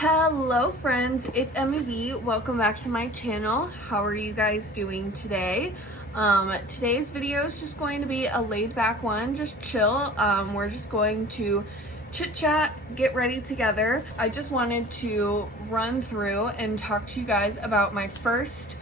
Hello friends, it's MEV. Welcome back to my channel. How are you guys doing today? Today's video is just going to be a laid back one, just chill. We're just going to chit chat, get ready together. I just wanted to run through and talk to you guys about my first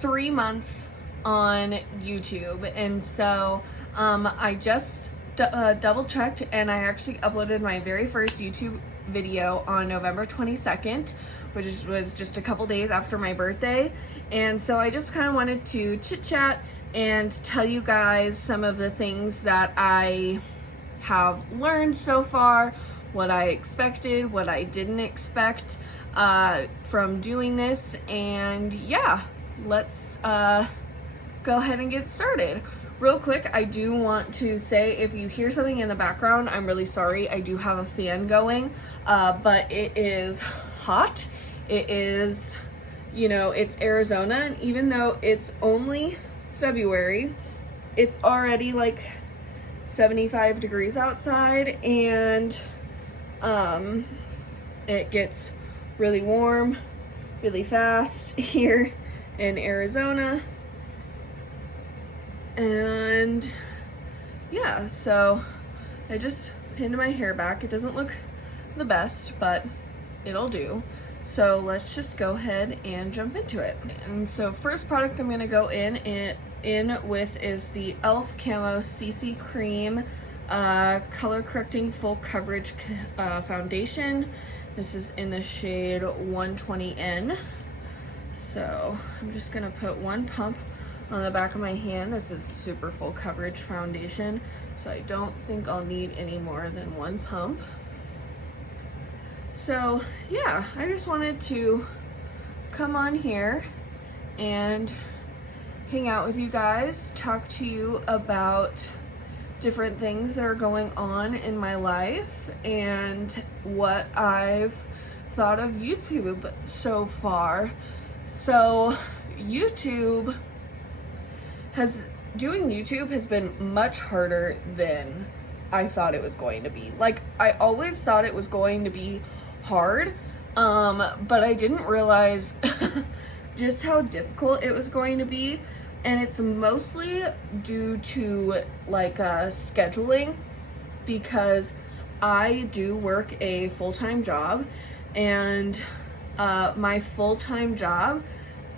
3 months on YouTube. And so I just double checked and I actually uploaded my very first YouTube video on November 22nd, which was just a couple days after my birthday. And so I just kind of wanted to chit chat and tell you guys some of the things that I have learned so far, what I expected, what I didn't expect from doing this. And yeah, let's go ahead and get started. Real quick, I do want to say if you hear something in the background, I'm really sorry. I do have a fan going, but it is hot. It is, you know, it's Arizona, and even though it's only February, it's already like 75 degrees outside, and it gets really warm really fast here in Arizona. And yeah, so I just pinned my hair back. It doesn't look the best, but it'll do. So let's just go ahead and jump into it. And so first product I'm gonna go in with is the e.l.f. Camo Cc Cream Color Correcting Full Coverage Foundation. This is in the shade 120N. So I'm just gonna put one pump on the back of my hand. This is super full coverage foundation, so I don't think I'll need any more than one pump. So yeah, I just wanted to come on here and hang out with you guys, talk to you about different things that are going on in my life and what I've thought of YouTube so far. So doing YouTube has been much harder than I thought it was going to be. Like, I always thought it was going to be hard, but I didn't realize just how difficult it was going to be. And it's mostly due to like scheduling, because I do work a full-time job, and my full-time job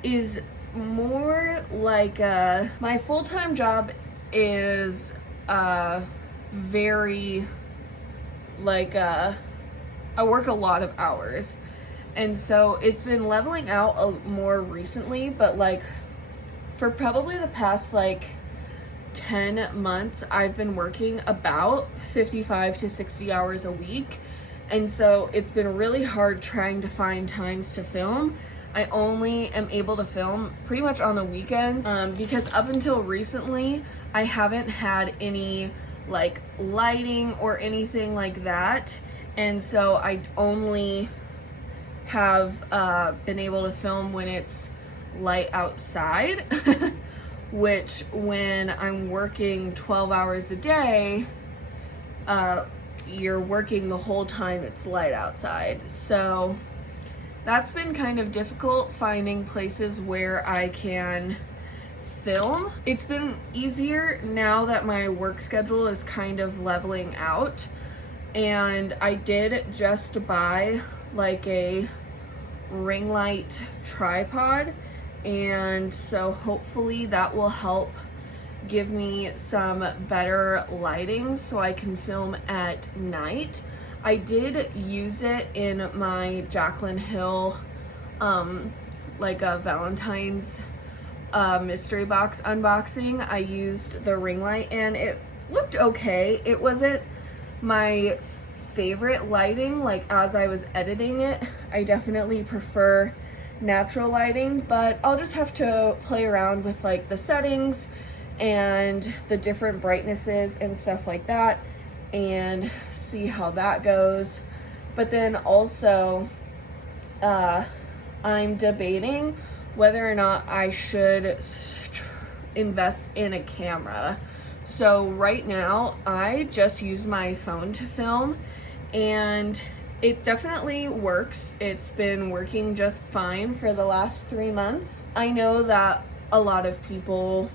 is more like my full-time job is very like I work a lot of hours, and so it's been leveling out more recently, but like for probably the past like 10 months I've been working about 55 to 60 hours a week, and so it's been really hard trying to find times to film. I only am able to film pretty much on the weekends because up until recently I haven't had any like lighting or anything like that, and so I only have been able to film when it's light outside which when I'm working 12 hours a day, you're working the whole time it's light outside. So that's been kind of difficult, finding places where I can film. It's been easier now that my work schedule is kind of leveling out, and I did just buy like a ring light tripod, and so hopefully that will help give me some better lighting so I can film at night. I did use it in my Jaclyn Hill like a Valentine's mystery box unboxing. I used the ring light and it looked okay. It wasn't my favorite lighting. Like, as I was editing it, I definitely prefer natural lighting, but I'll just have to play around with like the settings and the different brightnesses and stuff like that and see how that goes. But then also I'm debating whether or not I should invest in a camera. So right now I just use my phone to film, and it definitely works. It's been working just fine for the last 3 months. I know that a lot of people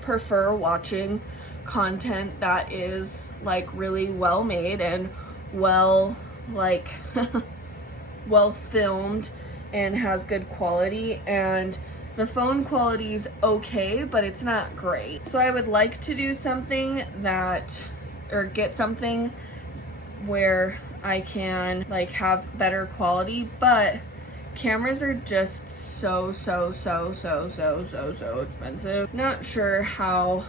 prefer watching content that is like really well made and well well filmed and has good quality, and the phone quality is okay, but it's not great. So I would like to do something or get something where I can like have better quality, but cameras are just so expensive. Not sure how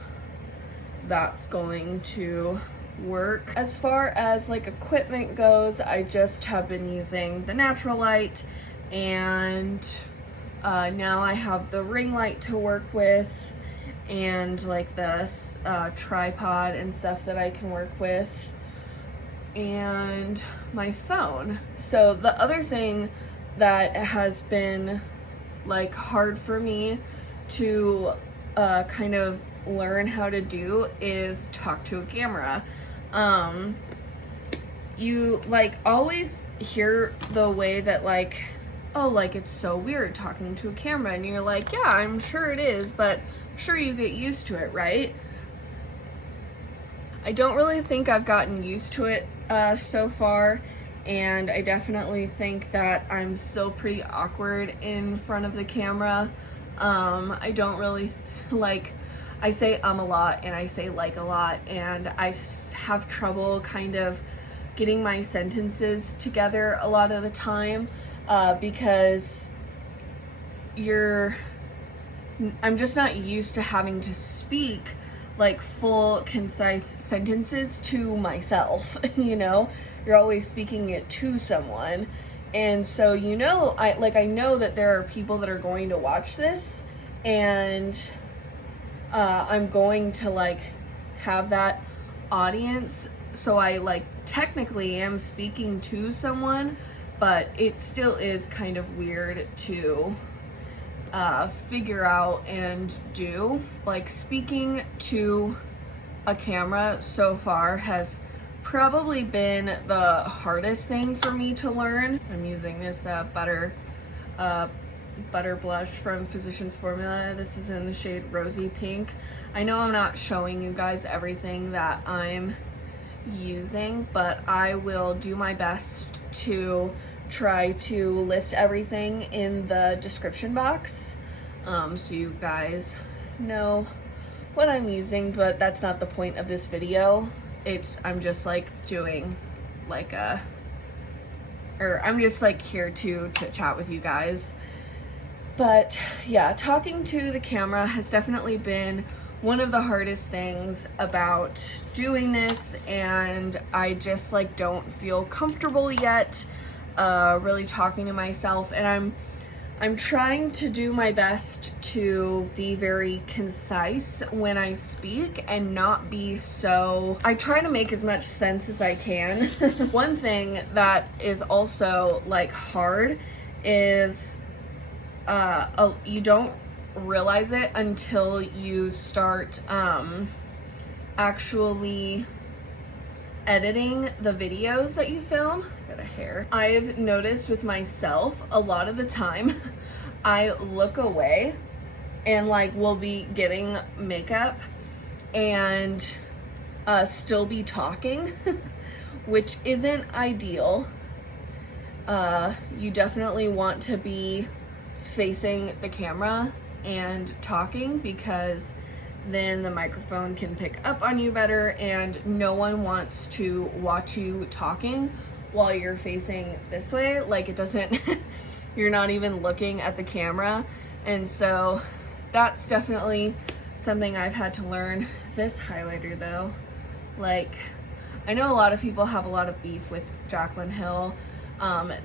that's going to work. As far as like equipment goes, I just have been using the natural light, and now I have the ring light to work with, and like this tripod and stuff that I can work with, and my phone. So the other thing that has been like hard for me to kind of learn how to do is talk to a camera. You like always hear the way that like, oh, like it's so weird talking to a camera, and you're like, yeah, I'm sure it is, but I'm sure you get used to it, right? I don't really think I've gotten used to it so far, and I definitely think that I'm still pretty awkward in front of the camera. I don't really like, I say a lot and I say like a lot, and I have trouble kind of getting my sentences together a lot of the time because I'm just not used to having to speak like full concise sentences to myself. You know, you're always speaking it to someone, and so you know, I know that there are people that are going to watch this, and I'm going to like have that audience, so I like technically am speaking to someone, but it still is kind of weird to figure out and do. Like, speaking to a camera so far has probably been the hardest thing for me to learn. I'm using this butter blush from Physicians Formula. This is in the shade Rosy Pink. I know I'm not showing you guys everything that I'm using, but I will do my best to try to list everything in the description box, so you guys know what I'm using, but that's not the point of this video. I'm just like doing like I'm just like here to chit chat with you guys. But yeah, talking to the camera has definitely been one of the hardest things about doing this, and I just like don't feel comfortable yet really talking to myself, and I'm trying to do my best to be very concise when I speak and not be so, I try to make as much sense as I can. One thing that is also like hard is you don't realize it until you start actually editing the videos that you film. Got a hair. I've noticed with myself a lot of the time I look away and like will be getting makeup and still be talking, which isn't ideal. You definitely want to be facing the camera and talking, because then the microphone can pick up on you better, and no one wants to watch you talking while you're facing this way. Like, it doesn't you're not even looking at the camera, and so that's definitely something I've had to learn. This highlighter though, like, I know a lot of people have a lot of beef with Jaclyn Hill.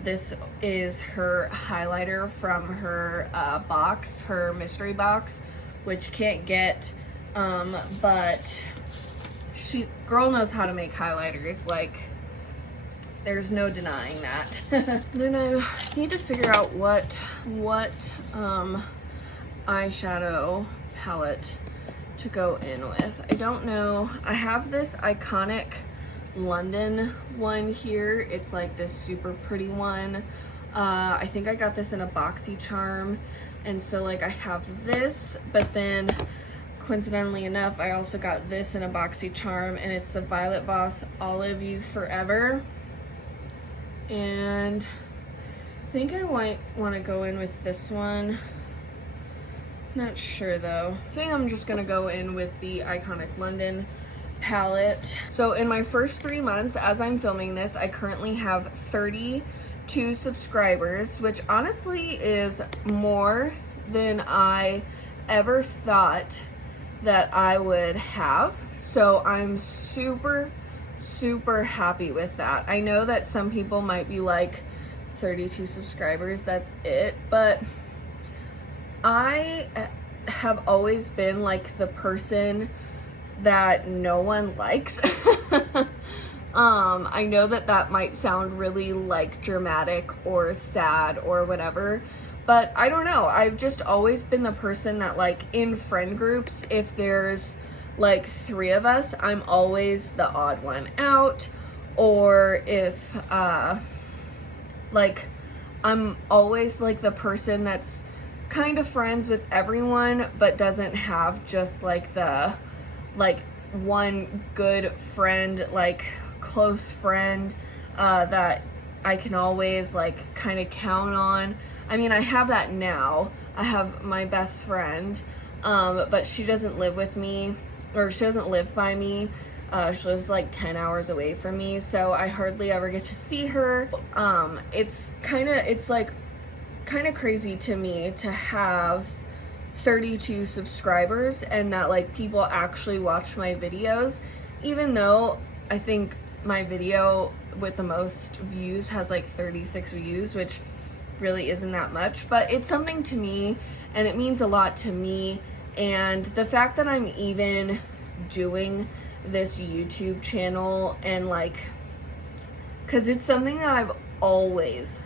This is her highlighter from her box, her mystery box, which can't get, but girl knows how to make highlighters. Like, there's no denying that. Then I need to figure out what eyeshadow palette to go in with. I don't know. I have this iconic London one here. It's like this super pretty one. I think I got this in a boxy charm, and so like I have this, but then coincidentally enough I also got this in a boxy charm, and it's the Violet Voss Olive You Forever. And I think I might want to go in with this one. Not sure though. I think I'm just gonna go in with the Iconic London palette. So in my first 3 months as I'm filming this, I currently have 32 subscribers, which honestly is more than I ever thought that I would have. So I'm super happy with that. I know that some people might be like, 32 subscribers, that's it, but I have always been like the person that no one likes. I know that that might sound really like dramatic or sad or whatever, but I don't know. I've just always been the person that like in friend groups, if there's like 3 of us, I'm always the odd one out. Or if like I'm always like the person that's kind of friends with everyone but doesn't have just like the like one good friend, like close friend that I can always like kind of count on. I mean, I have that now. I have my best friend, but she doesn't live with me, or she doesn't live by me. She lives like 10 hours away from me, so I hardly ever get to see her. It's like kind of crazy to me to have 32 subscribers and that like people actually watch my videos, even though I think my video with the most views has like 36 views, which really isn't that much, but it's something to me and it means a lot to me. And the fact that I'm even doing this YouTube channel, and like, because it's something that I've always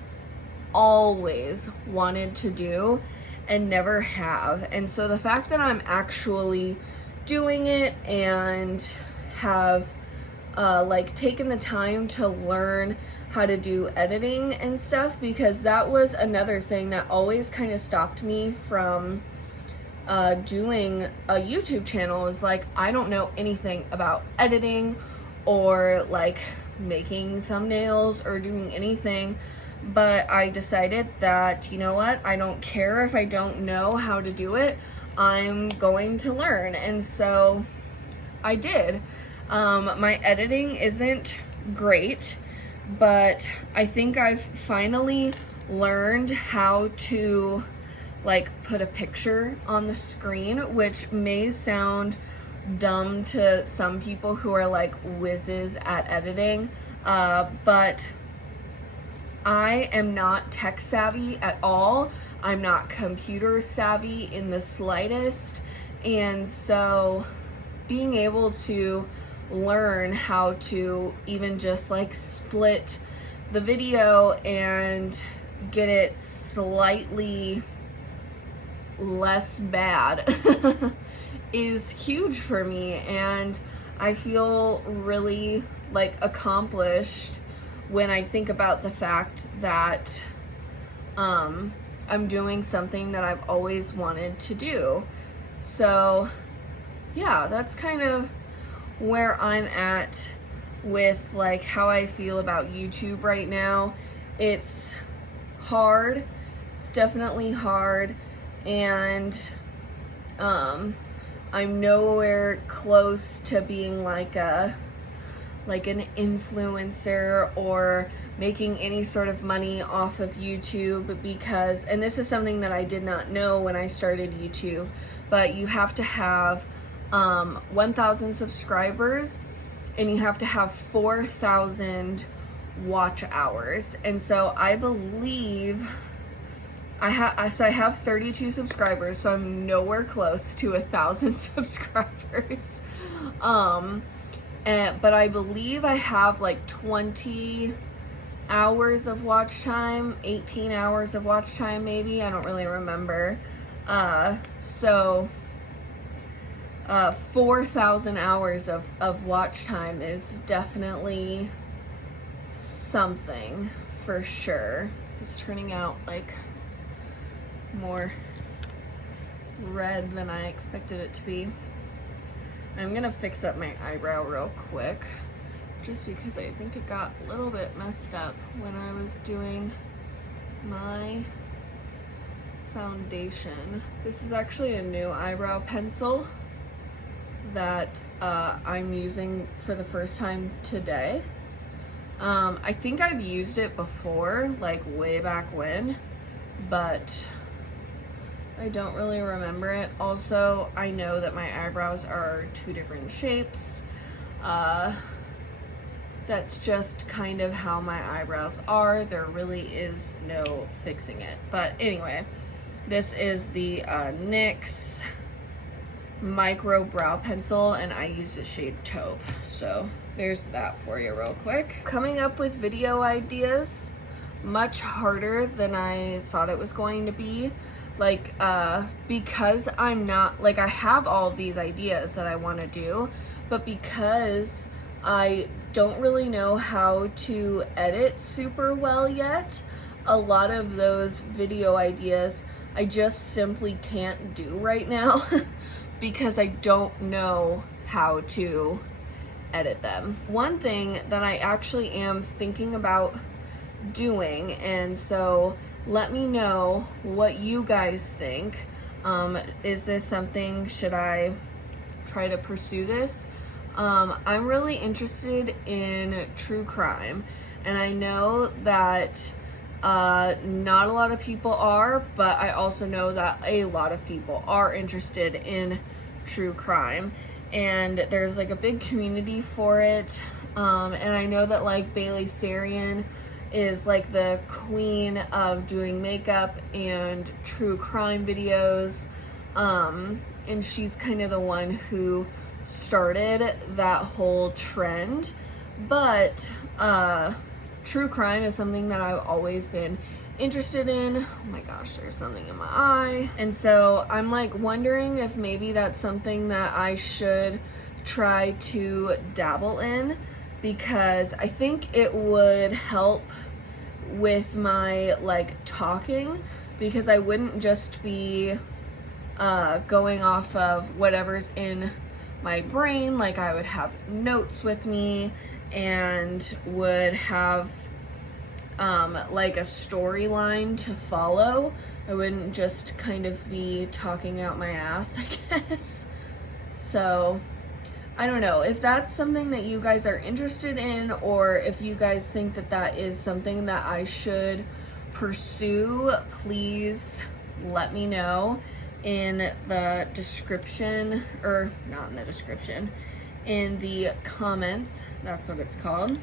wanted to do and never have. And so the fact that I'm actually doing it and have like taken the time to learn how to do editing and stuff, because that was another thing that always kind of stopped me from doing a YouTube channel, is like I don't know anything about editing or like making thumbnails or doing anything. But I decided that, you know what, I don't care if I don't know how to do it, I'm going to learn. And so I did. My editing isn't great, but I think I've finally learned how to like put a picture on the screen, which may sound dumb to some people who are like whizzes at editing, but I am not tech savvy at all. I'm not computer savvy in the slightest. And so being able to learn how to even just like split the video and get it slightly less bad is huge for me. And I feel really like accomplished when I think about the fact that I'm doing something that I've always wanted to do. So yeah, that's kind of where I'm at with like how I feel about YouTube right now. It's hard. It's definitely hard, and I'm nowhere close to being like an influencer or making any sort of money off of YouTube, because, and this is something that I did not know when I started YouTube, but you have to have 1,000 subscribers and you have to have 4,000 watch hours. And so I believe I have 32 subscribers, so I'm nowhere close to 1,000 subscribers. But I believe I have like 20 hours of watch time, 18 hours of watch time maybe, I don't really remember. So 4,000 hours of watch time is definitely something for sure. This is turning out like more red than I expected it to be. I'm gonna fix up my eyebrow real quick just because I think it got a little bit messed up when I was doing my foundation. This is actually a new eyebrow pencil that I'm using for the first time today. I think I've used it before, like way back when, but I don't really remember it. Also, I know that my eyebrows are two different shapes. That's just kind of how my eyebrows are. There really is no fixing it. But anyway, this is the NYX micro brow pencil, and I used the shade Taupe. So there's that for you real quick. Coming up with video ideas, much harder than I thought it was going to be. Like, because I'm not, like, I have all of these ideas that I want to do, but because I don't really know how to edit super well yet, a lot of those video ideas I just simply can't do right now because I don't know how to edit them. One thing that I actually am thinking about doing, and so let me know what you guys think. Is this something, should I try to pursue this? I'm really interested in true crime, and I know that not a lot of people are, but I also know that a lot of people are interested in true crime, and there's like a big community for it. And I know that like Bailey Sarian is like the queen of doing makeup and true crime videos, and she's kind of the one who started that whole trend. But true crime is something that I've always been interested in. Oh my gosh, there's something in my eye. And so I'm like wondering if maybe that's something that I should try to dabble in, because I think it would help with my like talking, because I wouldn't just be going off of whatever's in my brain. Like, I would have notes with me and would have like a storyline to follow. I wouldn't just kind of be talking out my ass, I guess. So I don't know if that's something that you guys are interested in, or if you guys think that that is something that I should pursue. Please let me know in the description, or not in the description, in the comments, that's what it's called,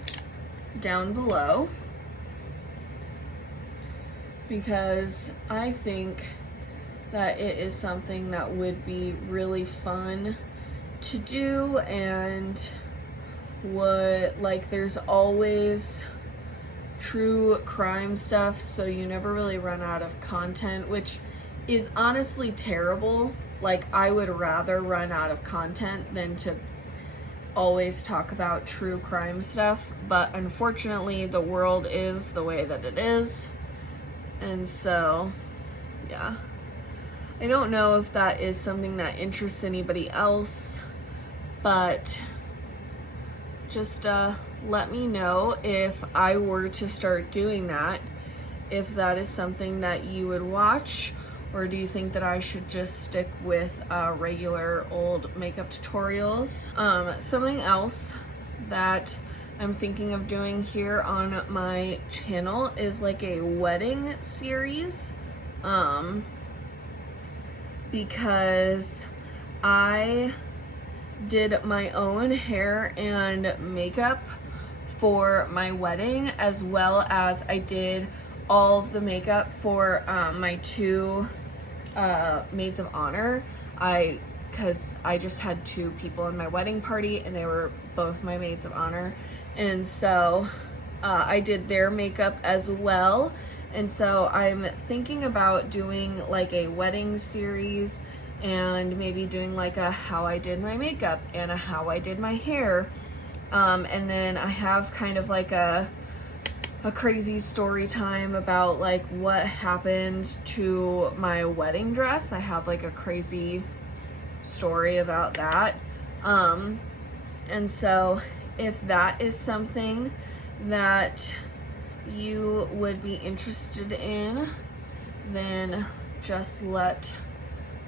down below, because I think that it is something that would be really fun to do, and would, like, there's always true crime stuff, so you never really run out of content, which is honestly terrible. Like, I would rather run out of content than to always talk about true crime stuff, but unfortunately the world is the way that it is. And so yeah, I don't know if that is something that interests anybody else, but just let me know if I were to start doing that, if that is something that you would watch, or do you think that I should just stick with regular old makeup tutorials? Something else that I'm thinking of doing here on my channel is like a wedding series, because I did my own hair and makeup for my wedding, as well as I did all of the makeup for my two maids of honor. Because I just had two people in my wedding party, and they were both my maids of honor, and so I did their makeup as well. And so I'm thinking about doing like a wedding series and maybe doing like a how I did my makeup and a how I did my hair. And then I have kind of like a crazy story time about like what happened to my wedding dress. I have like a crazy story about that. And so if that is something that you would be interested in, then just let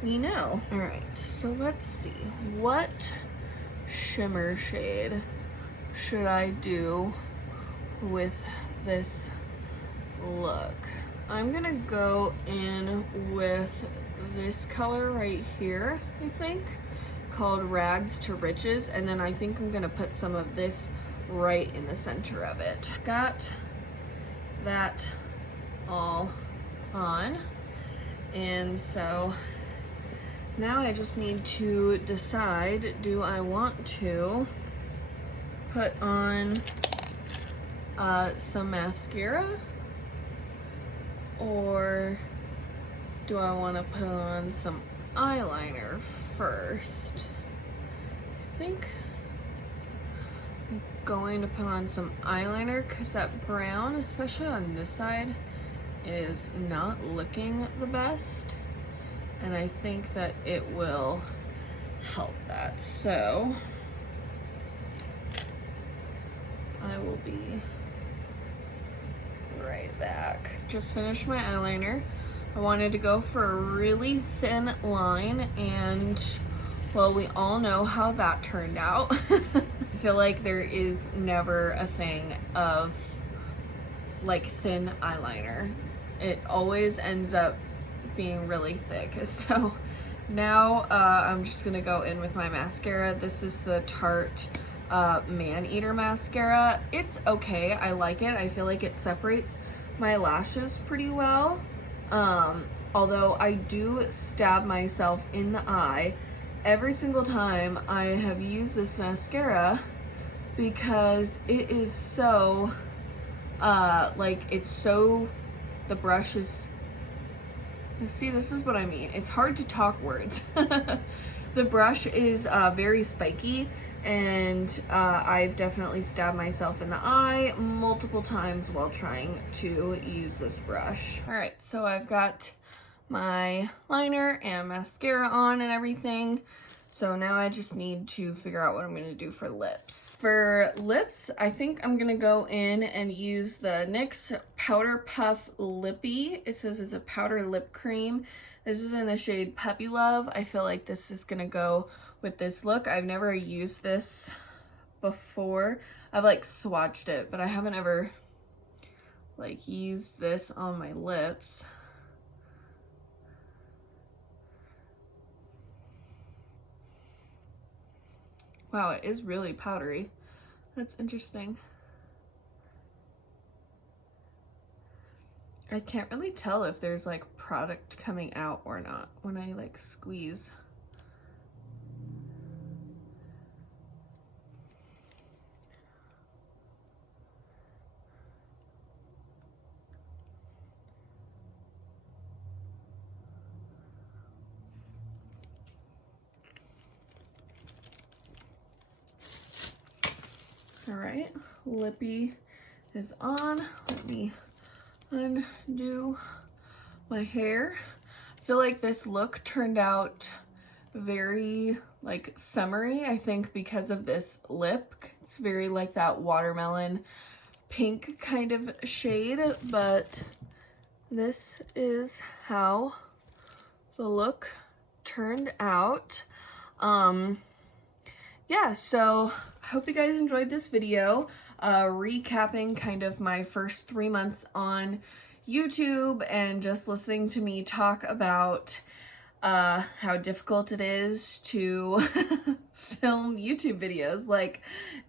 me know. All right, so let's see, what shimmer shade should I do with this look? I'm gonna go in with this color right here, I think, called Rags to Riches, and then I think I'm gonna put some of this right in the center of it. Got that all on, and so now I just need to decide, do I want to put on some mascara, or do I want to put on some eyeliner first? I think I'm going to put on some eyeliner because that brown, especially on this side, is not looking the best, and I think that it will help that. So I will be right back. Just finished my eyeliner. I wanted to go for a really thin line, and well, we all know how that turned out. I feel like there is never a thing of like thin eyeliner. It always ends up being really thick. So now I'm just gonna go in with my mascara. This is the Tarte Man-Eater mascara. It's okay, I like it. I feel like it separates my lashes pretty well. Although I do stab myself in the eye every single time I have used this mascara because it is so, like, it's so, the brush is, see, this is what I mean. It's hard to talk words. The brush is very spiky, and I've definitely stabbed myself in the eye multiple times while trying to use this brush. All right, so I've got my liner and mascara on and everything. So now I just need to figure out what I'm gonna do for lips. For lips, I think I'm gonna go in and use the NYX Powder Puff Lippy. It says it's a powder lip cream. This is in the shade Puppy Love. I feel like this is gonna go with this look. I've never used this before. I've like swatched it, but I haven't ever like used this on my lips. Wow, it is really powdery. That's interesting. I can't really tell if there's like product coming out or not when I like squeeze. All right, Lippy is on. Let me undo my hair. I feel like this look turned out very like summery, I think, because of this lip. It's very like that watermelon pink kind of shade, but this is how the look turned out. Yeah, so I hope you guys enjoyed this video, recapping kind of my first 3 months on YouTube and just listening to me talk about how difficult it is to film YouTube videos. Like,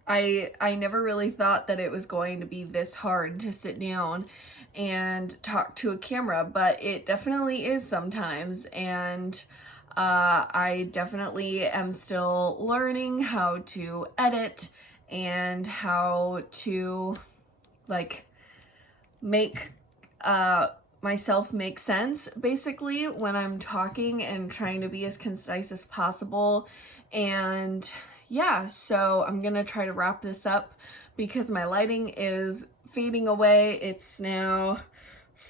I never really thought that it was going to be this hard to sit down and talk to a camera, but it definitely is sometimes, and I definitely am still learning how to edit and how to like make myself make sense basically when I'm talking and trying to be as concise as possible. And yeah, so I'm gonna try to wrap this up because my lighting is fading away. It's now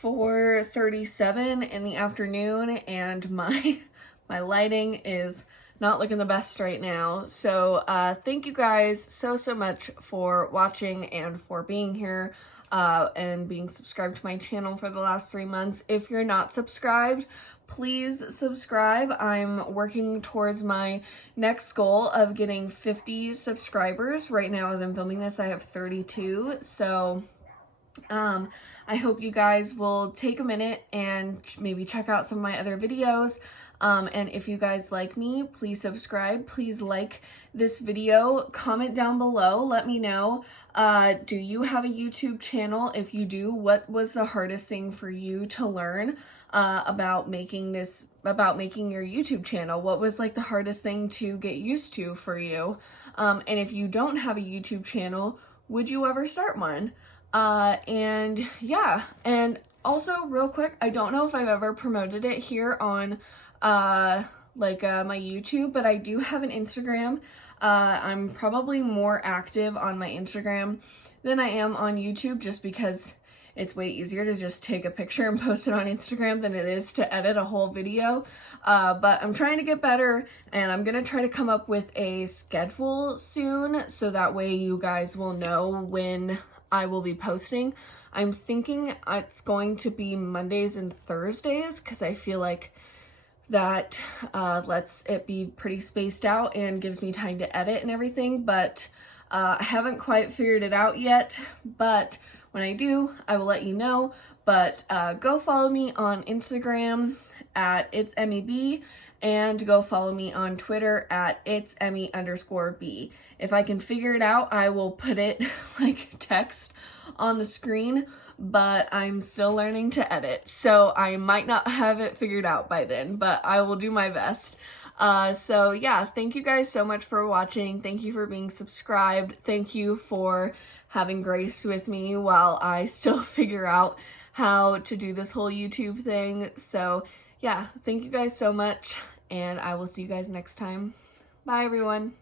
4:37 in the afternoon and my lighting is not looking the best right now. So thank you guys so much for watching and for being here and being subscribed to my channel for the last 3 months. If you're not subscribed, please subscribe. I'm working towards my next goal of getting 50 subscribers. Right now as I'm filming this, I have 32. So I hope you guys will take a minute and maybe check out some of my other videos. And if you guys like me, please subscribe. Please like this video. Comment down below. Let me know. Do you have a YouTube channel? If you do, what was the hardest thing for you to learn about making your YouTube channel? What was like the hardest thing to get used to for you? And if you don't have a YouTube channel, would you ever start one? And yeah, and also real quick, I don't know if I've ever promoted it here on my YouTube, but I do have an Instagram. I'm probably more active on my Instagram than I am on YouTube just because it's way easier to just take a picture and post it on Instagram than it is to edit a whole video. But I'm trying to get better and I'm gonna try to come up with a schedule soon so that way you guys will know when I will be posting. I'm thinking it's going to be Mondays and Thursdays because I feel like that lets it be pretty spaced out and gives me time to edit and everything, but I haven't quite figured it out yet, but when I do, I will let you know. But go follow me on Instagram at itsemmyb and go follow me on Twitter at itsemme_b. If I can figure it out, I will put it like text on the screen, but I'm still learning to edit, so I might not have it figured out by then, but I will do my best. So yeah, thank you guys so much for watching. Thank you for being subscribed. Thank you for having grace with me while I still figure out how to do this whole YouTube thing. So yeah, thank you guys so much, and I will see you guys next time. Bye everyone.